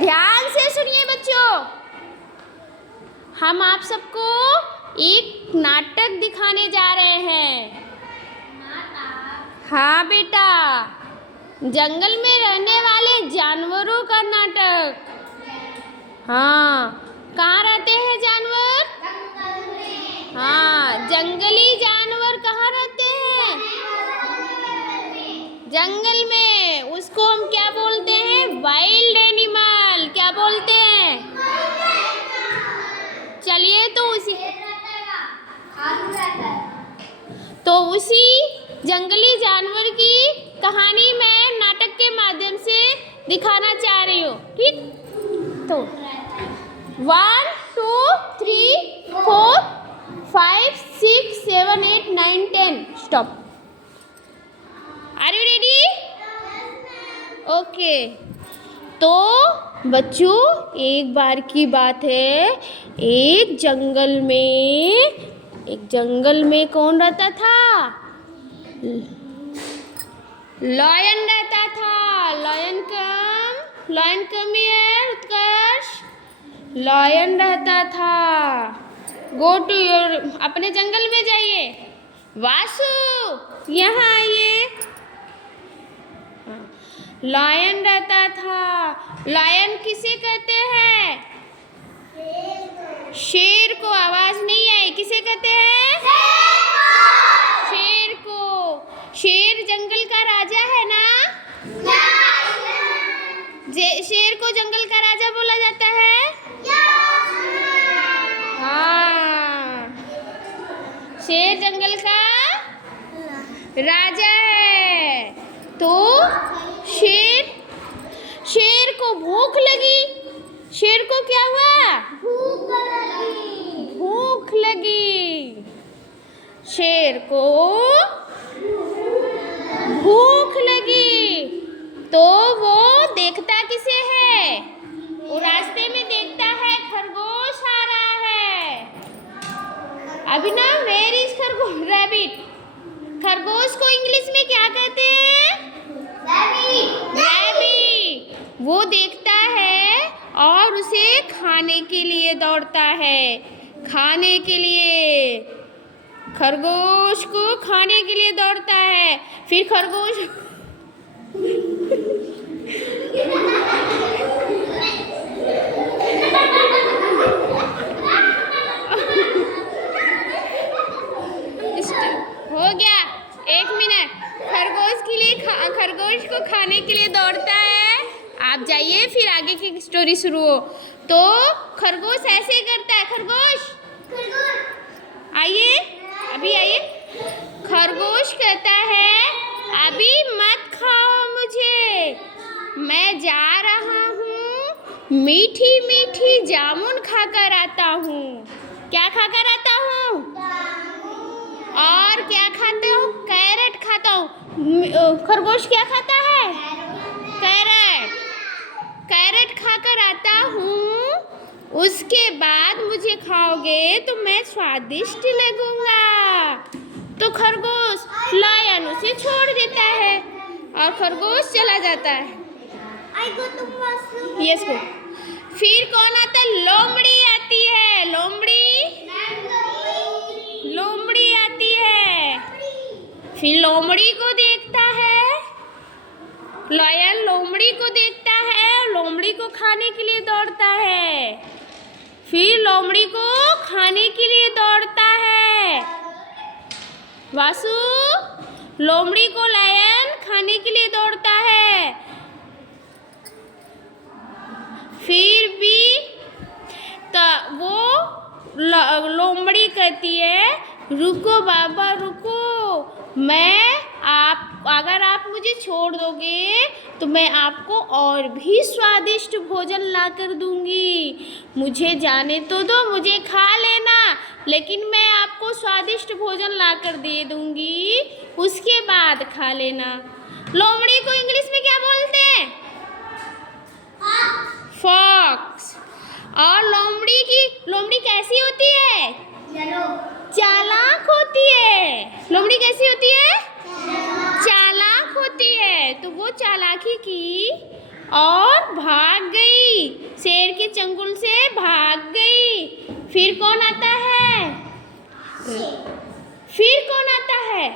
ध्यान से सुनिए बच्चों, हम आप सबको एक नाटक दिखाने जा रहे हैं। हाँ बेटा, जंगल में रहने वाले जानवरों का नाटक। हाँ, कहाँ रहते हैं जानवर? हाँ, जंगली जानवर कहाँ रहते हैं? जंगल में। उसको हम क्या बोलते हैं? Wild animal. क्या बोलते हैं? चलिए तो उसी जंगली जानवर की कहानी मैं नाटक के माध्यम से दिखाना चाह रही हूँ। ठीक, तो 1 2 3 4 5 6 7 8 9 10 stop. Are you ready? Okay. तो बच्चों, एक बार की बात है, एक जंगल में कौन रहता था? लायन रहता था। Lion come here Utkarsh. Lion रहता था। गो टू योर, अपने जंगल में जाइए। वासु, यहाँ आइए। लायन रहता था। लायन किसे कहते हैं? शेर को। आवाज नहीं आई। किसे कहते हैं? शेर को। शेर जंगल का राजा है ना? शेर को जंगल का राजा बोला जाता है। हाँ, शेर जंगल का राजा है। तो शेर को भूख लगी। शेर को क्या हुआ? भूख लगी। शेर को भूख लगी तो वो देखता किसे है? वो रास्ते में देखता है खरगोश आ रहा है। अभिनव, वेयर इज खरगोश? रैबिट। खरगोश को इंग्लिश में क्या कहते हैं? रैबिट। वो देखता है और उसे खाने के लिए दौड़ता है। खाने के लिए, खरगोश को खाने के लिए दौड़ता है। फिर खरगोश हो गया, 1 मिनट। खरगोश को खाने के लिए दौड़ता है। आप जाइए, फिर आगे की स्टोरी शुरू हो। तो खरगोश ऐसे करता है। खरगोश आइए, अभी आइए। खरगोश कहता है, अभी मत खाओ मुझे, मैं जा रहा हूँ, मीठी मीठी जामुन खाकर आता हूँ। क्या खाकर आता हूँ? और क्या खाता हूँ? कैरेट खाता हूँ। खरगोश क्या खाता है? कैरेट। कैरेट खाकर आता हूँ, उसके बाद मुझे खाओगे तो मैं स्वादिष्ट लगूंगा। तो खरगोश, लायन उसे छोड़ देता है और खरगोश चला जाता है। Yes go. फिर कौन आता है? लोमड़ी आती है। लोमड़ी आती है। फिर लोमड़ी को देखता है। लायन लोमड़ी को देखता है, लोमड़ी को खाने के लिए दौड़ता है। फिर लोमड़ी को खाने के लिए दौड़ता है। वासु, लोमड़ी को लायन खाने के लिए दौड़ता है। फिर भी वो लोमड़ी कहती है, रुको बाबा रुको, अगर आप मुझे छोड़ दोगे तो मैं आपको और भी स्वादिष्ट भोजन ला कर दूंगी। मुझे जाने तो दो, मुझे खा लेना, लेकिन मैं आपको स्वादिष्ट भोजन ला कर दे दूंगी, उसके बाद खा लेना। लोमड़ी को इंग्लिश में क्या बोलते हैं? फॉक्स। और लोमड़ी कैसी होती है? चालाक होती है। लोमड़ी कैसी होती है? चालाक होती है। तो वो चालाकी की और भाग गई। चंगुल से भाग गई। फिर कौन आता है? फिर कौन आता है?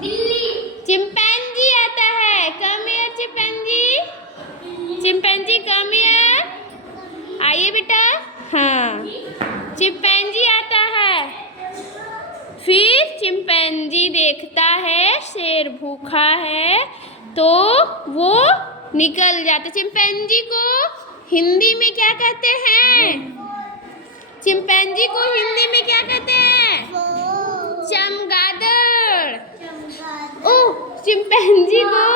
बिल्ली। चिंपैंजी आता है। Come here chimpanzee. Chimpanzee come here. आइए बेटा। हाँ, चिंपैंजी आता है। फिर चिंपैंजी देखता है शेर भूखा है तो वो निकल जाता। चिंपैंजी को हिंदी में क्या कहते हैं? चिंपैंजी को हिंदी में क्या कहते हैं? चमगादड़। ओह, चिंपैंजी को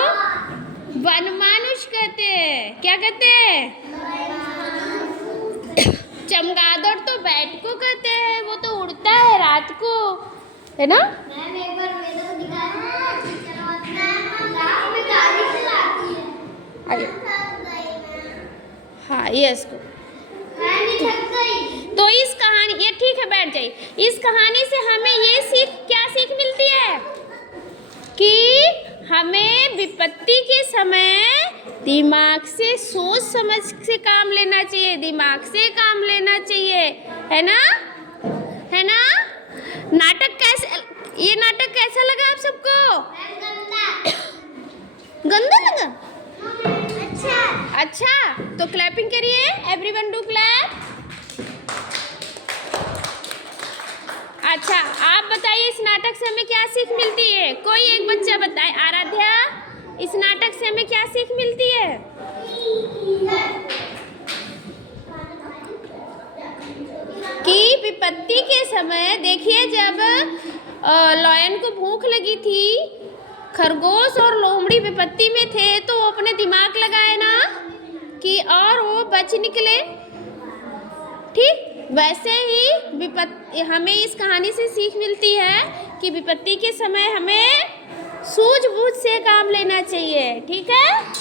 वनमानुष कहते हैं। क्या कहते हैं? चमगादड़ तो बैट को कहते हैं, वो तो उड़ता है रात को, है ना? आइए। हाँ, ये इसको तो इस कहानी, ये ठीक है, बैठ जाइए। इस कहानी से हमें ये क्या सीख मिलती है कि हमें विपत्ति के समय दिमाग से सोच समझ से काम लेना चाहिए, दिमाग से काम लेना चाहिए, है ना? है ना? नाटक कैसे, ये नाटक कैसा लगा आप सबको? गंदा लगा? अच्छा, तो क्लैपिंग करिए। Everyone do clap. अच्छा, आप बताइए इस नाटक से हमें क्या सीख मिलती है? कोई एक बच्चा बताए। आराध्या, इस नाटक से हमें क्या सीख मिलती है? कि विपत्ति के समय, देखिए, जब लॉयन को भूख लगी थी, खरगोश और लोमड़ी विपत्ति में थे, तो वो अपने दिमाग लगाए ना कि और वो बच निकले। ठीक वैसे ही हमें इस कहानी से सीख मिलती है कि विपत्ति के समय हमें सूझबूझ से काम लेना चाहिए। ठीक है?